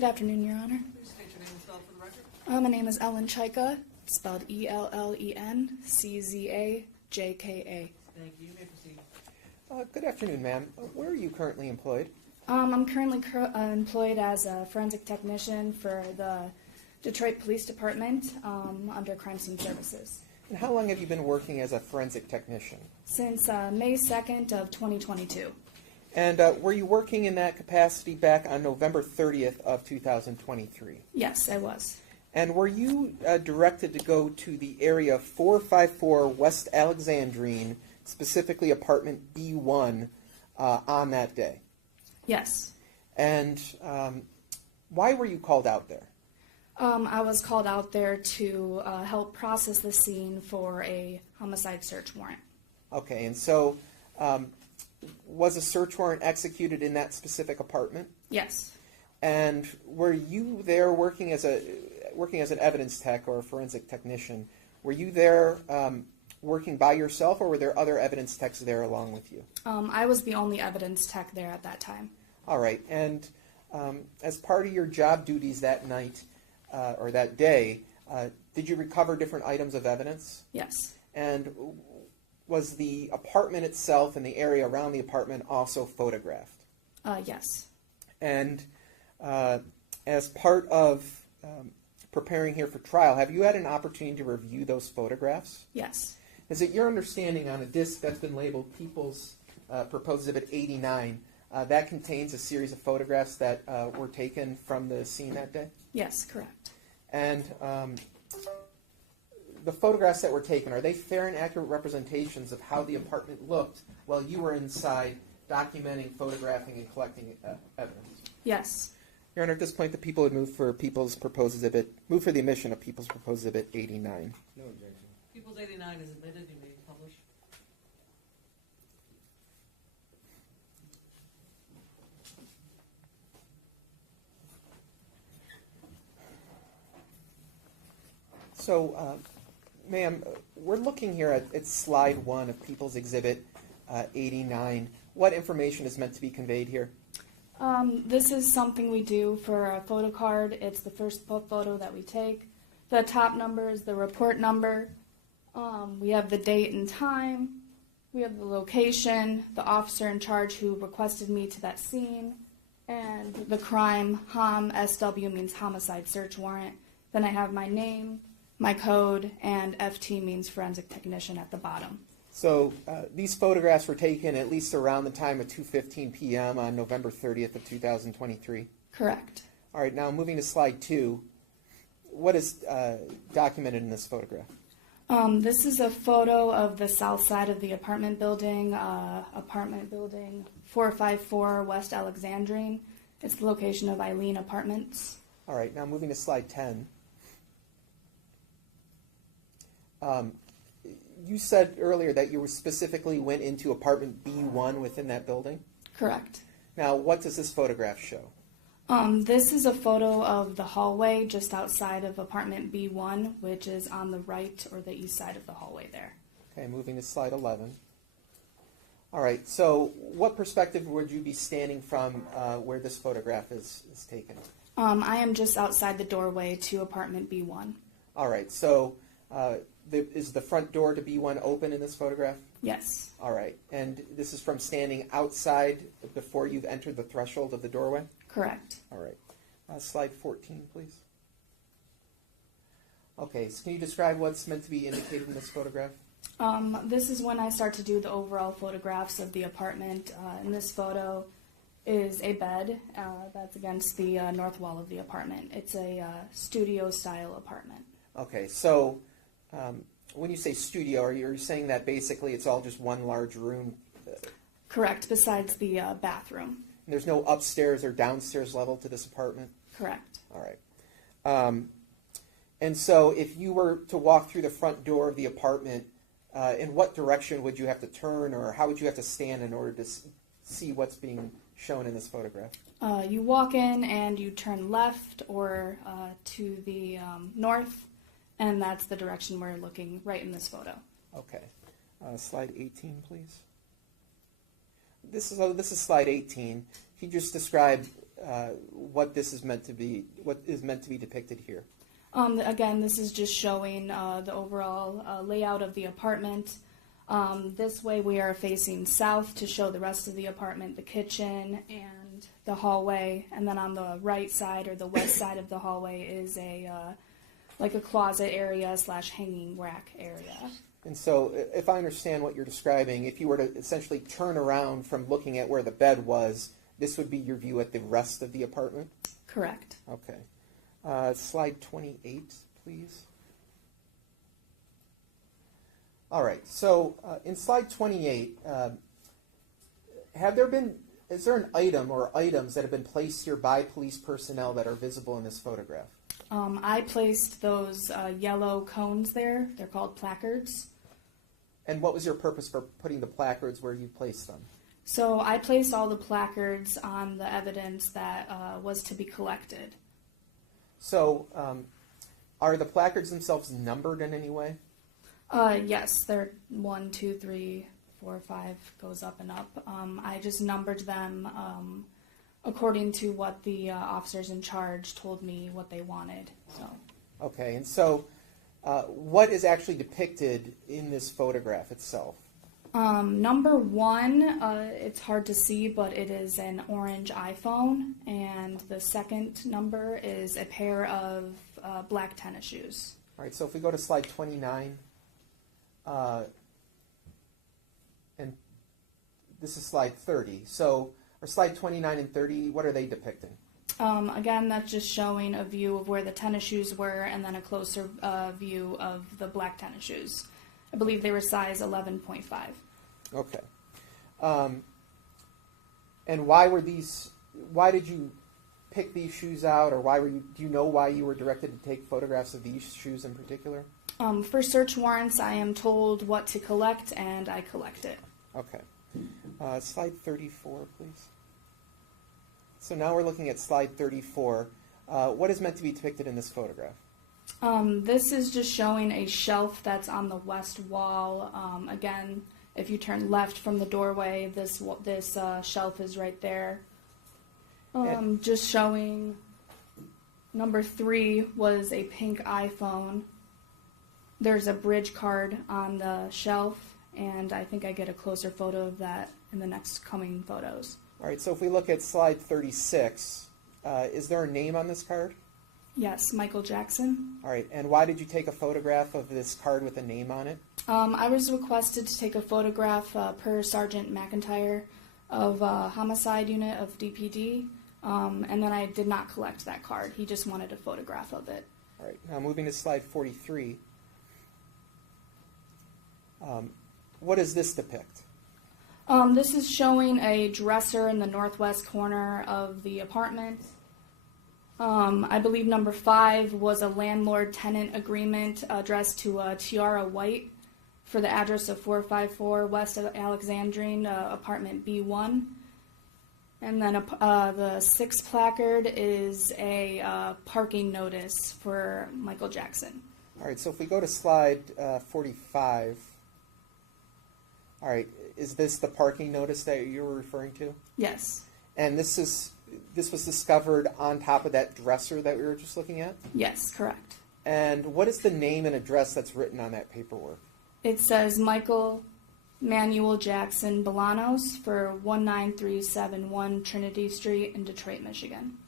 Good afternoon, Your Honor. Please state your name and spell for the record. My name is Czajka, spelled Ellenczajka. Thank you. You may proceed. Good afternoon, ma'am. Where are you currently employed? I'm currently employed as a forensic technician for the Detroit Police Department under Crime Scene Services. And how long have you been working as a forensic technician? Since May 2nd of 2022. And were you working in that capacity back on November 30th of 2023? Yes, I was. And were you directed to go to the area 454 West Alexandrine, specifically apartment B1, on that day? Yes. And why were you called out there? I was called out there to help process the scene for a homicide search warrant. Okay, and so was a search warrant executed in that specific apartment? Yes. And were you there working as an evidence tech or a forensic technician? Were you there working by yourself, or were there other evidence techs there along with you? I was the only evidence tech there at that time. All right. And as part of your job duties that night or that day, did you recover different items of evidence? Yes. And was the apartment itself and the area around the apartment also photographed? Yes. And as part of preparing here for trial, have you had an opportunity to review those photographs? Yes. Is it your understanding on a disc that's been labeled People's Proposed Exhibit 89, that contains a series of photographs that were taken from the scene that day? Yes, correct. And the photographs that were taken, are they fair and accurate representations of how the apartment looked while you were inside documenting, photographing, and collecting evidence? Yes. Your Honor, at this point, the people would move for move for the admission of People's Proposed Exhibit 89. No objection. People's 89 is admitted. You may publish. So, ma'am, we're looking here at slide 1 of People's Exhibit 89. What information is meant to be conveyed here? This is something we do for a photo card. It's the first photo that we take. The top number is the report number. We have the date and time. We have the location, the officer in charge who requested me to that scene, and the crime. HOM, SW means homicide search warrant. Then I have my name, my code, and FT means forensic technician at the bottom. So these photographs were taken at least around the time of 2:15 p.m. on November 30th of 2023? Correct. All right, now moving to slide 2. What is documented in this photograph? This is a photo of the south side of the apartment building 454 West Alexandrine. It's the location of Eileen Apartments. All right, now moving to slide 10. You said earlier that you specifically went into apartment B1 within that building? Correct. Now, what does this photograph show? This is a photo of the hallway just outside of apartment B1, which is on the right or the east side of the hallway there. Okay, moving to slide 11. All right, so what perspective would you be standing from where this photograph is taken? I am just outside the doorway to apartment B1. All right, so is the front door to B1 open in this photograph? Yes. All right, and this is from standing outside before you've entered the threshold of the doorway? Correct. All right. Slide 14, please. Okay, so can you describe what's meant to be indicated in this photograph? This is when I start to do the overall photographs of the apartment. In this photo is a bed that's against the north wall of the apartment. It's a studio-style apartment. Okay, so when you say studio, are you saying that basically it's all just one large room? Correct, besides the bathroom. There's no upstairs or downstairs level to this apartment? Correct. All right. And so if you were to walk through the front door of the apartment, in what direction would you have to turn, or how would you have to stand in order to see what's being shown in this photograph? You walk in and you turn left or to the north, and that's the direction we're looking right in this photo. Okay. Slide 18, please. This is slide 18. Can you just describe what this is meant to be, what is meant to be depicted here? Again, this is just showing the overall layout of the apartment. This way we are facing south to show the rest of the apartment, the kitchen and the hallway, and then on the right side or the west side of the hallway is like a closet area / hanging rack area. And so, if I understand what you're describing, if you were to essentially turn around from looking at where the bed was, this would be your view at the rest of the apartment? Correct. Okay. Slide 28, please. All right. So, in slide 28, is there an item or items that have been placed here by police personnel that are visible in this photograph? I placed those yellow cones there. They're called placards. And what was your purpose for putting the placards where you placed them? So I placed all the placards on the evidence that was to be collected. So, are the placards themselves numbered in any way? Yes, they're 1, 2, 3, 4, 5, goes up and up. I just numbered them according to what the officers in charge told me what they wanted. So. Okay, and so what is actually depicted in this photograph itself? Number 1, it's hard to see, but it is an orange iPhone, and the second number is a pair of black tennis shoes. All right, so if we go to slide 29, and this is slide 30. So, are slide 29 and 30, what are they depicting? Again, that's just showing a view of where the tennis shoes were and then a closer view of the black tennis shoes. I believe they were size 11.5. Okay. And why did you pick these shoes out, or do you know why you were directed to take photographs of these shoes in particular? For search warrants, I am told what to collect, and I collect it. Okay. Slide 34, please. So now we're looking at slide 34. What is meant to be depicted in this photograph? This is just showing a shelf that's on the west wall. Again, if you turn left from the doorway, this shelf is right there. Just showing number 3 was a pink iPhone. There's a bridge card on the shelf, and I think I get a closer photo of that in the next coming photos. All right, so if we look at slide 36, is there a name on this card? Yes, Michael Jackson. All right, and why did you take a photograph of this card with a name on it? I was requested to take a photograph per Sergeant McIntyre of Homicide Unit of DPD, and then I did not collect that card. He just wanted a photograph of it. All right, now moving to slide 43. What does this depict? This is showing a dresser in the northwest corner of the apartment. I believe number 5 was a landlord-tenant agreement addressed to Tiara White for the address of 454 West of Alexandrine, apartment B1. And then the 6th placard is a parking notice for Michael Jackson. All right, so if we go to slide 45, all right, is this the parking notice that you were referring to? Yes. And this was discovered on top of that dresser that we were just looking at? Yes, correct. And what is the name and address that's written on that paperwork? It says Michael Manuel Jackson-Bolanos for 19371 Trinity Street in Detroit, Michigan.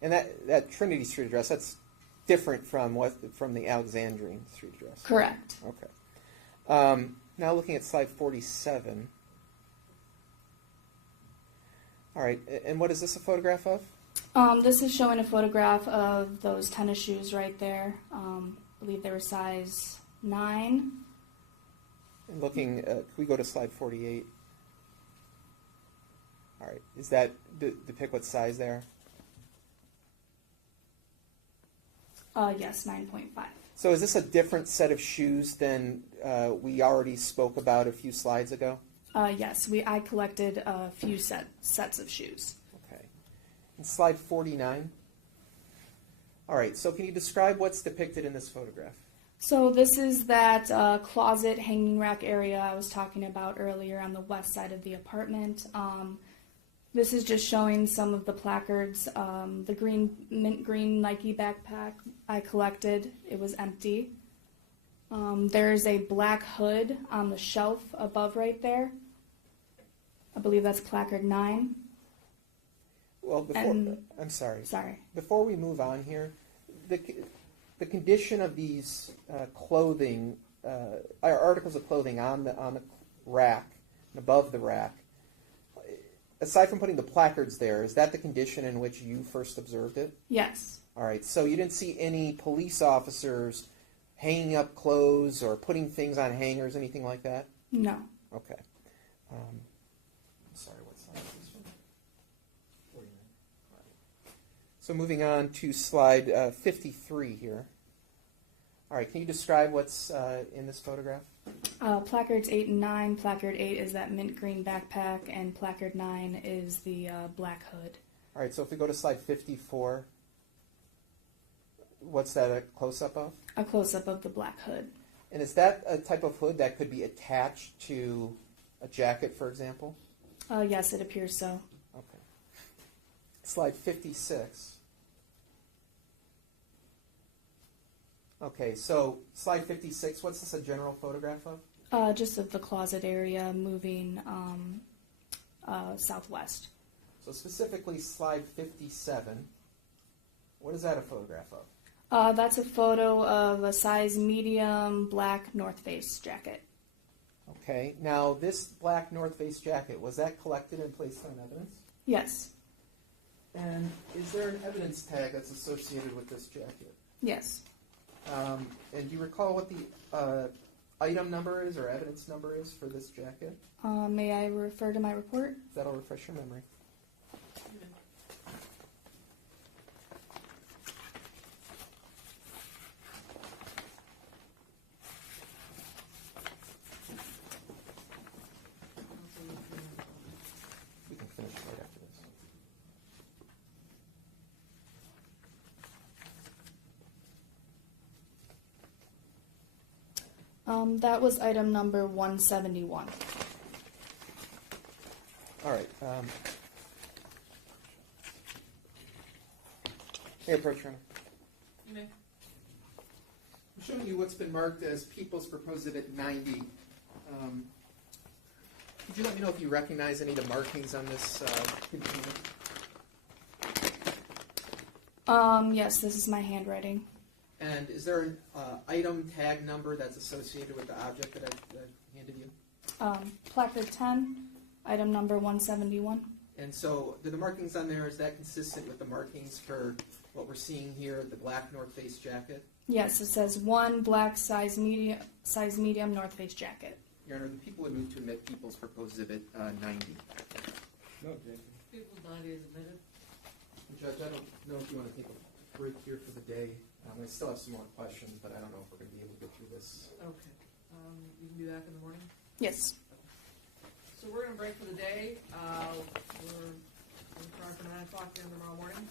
And that Trinity Street address, that's different from the Alexandrine Street address? Correct. Okay. Now looking at slide 47. All right, and what is this a photograph of? This is showing a photograph of those tennis shoes right there. I believe they were size 9. And looking, can we go to slide 48? All right, is that depict what size there? Yes, 9.5. So is this a different set of shoes than we already spoke about a few slides ago? Yes, I collected a few sets of shoes. Okay. And slide 49. All right, so can you describe what's depicted in this photograph? So this is that closet hanging rack area I was talking about earlier on the west side of the apartment. This is just showing some of the placards. The mint green Nike backpack I collected. It was empty. There's a black hood on the shelf above right there. I believe that's placard 9. Well, I'm sorry. Sorry. Before we move on here, the condition of these clothing, articles of clothing on the rack and above the rack, aside from putting the placards there, is that the condition in which you first observed it? Yes. All right. So you didn't see any police officers hanging up clothes or putting things on hangers, anything like that? No. Okay. Sorry, what slide is this one? 49. All right. So moving on to slide 53 here. All right, can you describe what's in this photograph? Placards 8 and 9. Placard 8 is that mint green backpack, and placard 9 is the black hood. All right, so if we go to slide 54, what's that a close-up of? A close-up of the black hood. And is that a type of hood that could be attached to a jacket, for example? Yes, it appears so. Okay. Slide 56. Okay, so slide 56, what's this a general photograph of? Just of the closet area moving southwest. So specifically slide 57, what is that a photograph of? That's a photo of a size medium black North Face jacket. Okay, now this black North Face jacket, was that collected and placed on evidence? Yes. And is there an evidence tag that's associated with this jacket? Yes. And do you recall what the item number is or evidence number is for this jacket? May I refer to my report? That'll refresh your memory. We can finish right after this. That was item number 171. All right. Hey, approach runner. You may. I'm showing you what's been marked as People's Proposed Exhibit 90. Could you let me know if you recognize any of the markings on this container? Yes, this is my handwriting. And is there an item tag number that's associated with the object that I handed you? Placard 10, item number 171. And so, do the markings on there, is that consistent with the markings for what we're seeing here, the black North Face jacket? Yes, it says 1 black size medium North Face jacket. Your Honor, the people would move to admit People's Proposed Exhibit 90. No objection. People's 90 is admitted. Judge, I don't know if you want to take a break here for the day. I still have some more questions, but I don't know if we're going to be able to get through this. Okay. You can be back in the morning. Yes. So we're going to break for the day. We're trying for 9 o'clock again tomorrow morning.